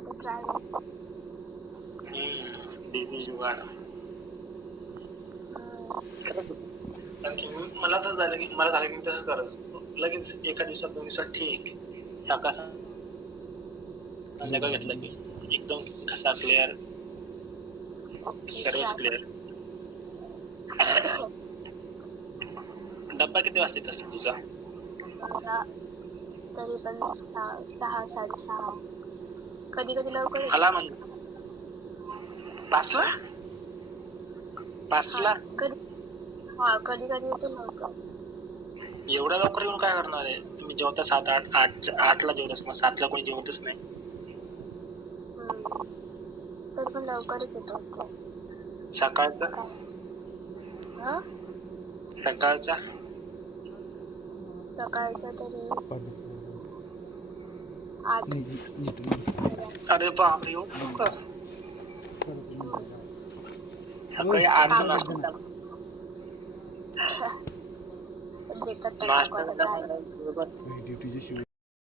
Driver. Busy जुगाड. कारण की मला तसं झालं की मी तसंच करत लगेच एका दिवसात 2 दिवसात ठीक. सकाळ संध्याकाळ घेतलं की एकदम घसा क्लिअर, सर्वच क्लिअर. डब्बा किती वाजता येत असेल तुझा? तरी पण 6 6:30. कधी कधी लवकर येतो. आला म्हणजे पाचला कधी कधी येतो लवकर. एवढ्या लवकर येऊन काय करणार आहे? तुम्ही जेवता 7-8ला जेवतच, मग 7ला कोणी जेवतच नाही. तरी पण लवकरच येतो. सकाळचा तरी 8. अरे बापरे, लवकर. सकाळी 8चा नाश्ता देतात नाश्ता